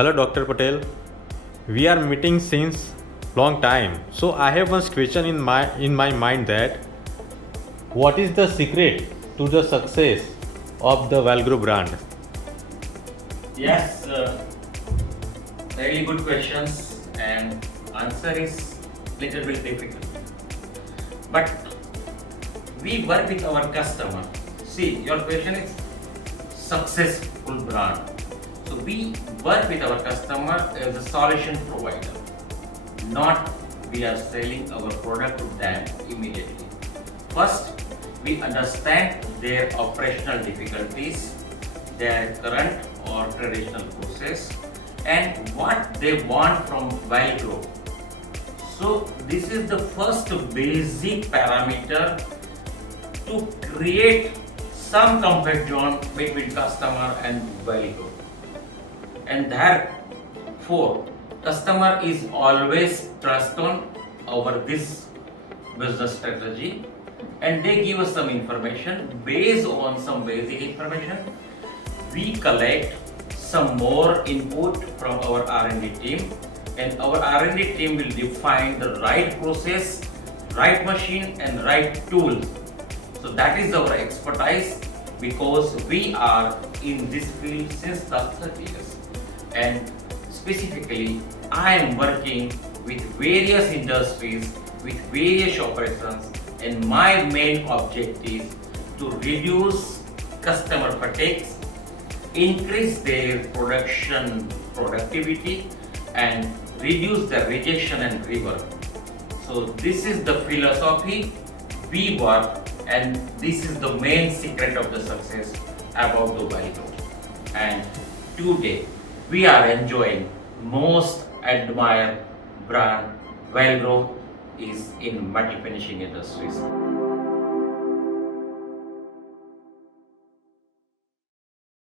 Hello, Dr. Patel. We are meeting since long time. So I have one question in my mind that what is the secret to the success of the Valgro brand? Yes, really good questions, and answer is little bit difficult. But we work with our customer. See, your question is successful brand. So we work with our customer as a solution provider, not we are selling our product to them immediately. First, we understand their operational difficulties, their current or traditional process, and what they want from Valgro. So this is the first basic parameter to create some comfort zone between customer and Valgro. And therefore, customer is always trust on our this business strategy, and they give us some information. Based on some basic information, we collect some more input from our R&D team, and our R&D team will define the right process, right machine and right tool. So that is our expertise, because we are in this field since last 30 years, and specifically I am working with various industries, with various operations, and my main objective is to reduce customer fatigues, increase their production productivity, and reduce the rejection and rework. So this is the philosophy we work, and this is the main secret of the success about the Valgro. And today we are enjoying most admired brand Valgro is in metal finishing industries.